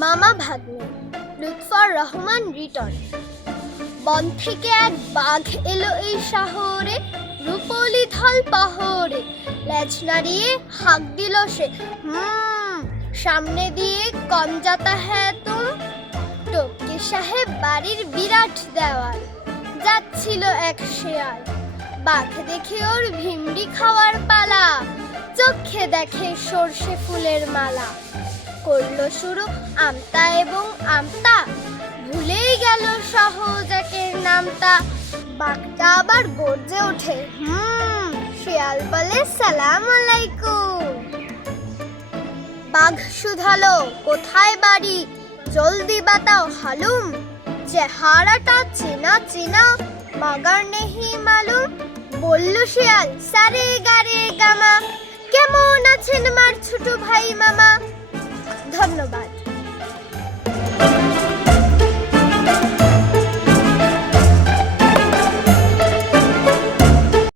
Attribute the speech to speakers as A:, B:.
A: ভাগ্নে, লুৎফর রহমান রিটন। বন থেকে এক বাঘ এলো এই শহরে, রূপলি থল পাহরে। লেজ নাড়িয়ে হাঁক দিল সে, হুম, সামনে দিয়ে কম যাতা হ্যাঁ তুম। টপকে সাহেব বাড়ির বিরাট দেওয়াল, যাচ্ছিল এক শেয়াল। বাঘ দেখে ওর ভিমড়ি খাওয়ার পালা। চোখে দেখে সর্ষে ফুলের মালা। করল শুরু আমতা এবং আমতা। ভুলেই গেল সহজাকের নামটা বাঘটা আবার গর্জে ওঠে, হুম, শিয়াল বলে সালাম আলাইকুম। বাঘ শুধালো, কোথায় বাড়ি? জলদি বাতাও, হালুম। চেহারাটা চেনা চেনা, মাগার নেহি মালুম। বলল শিয়াল, সারে গারে গামা। কেমন আছেন আমার ছোট ভাই মামা?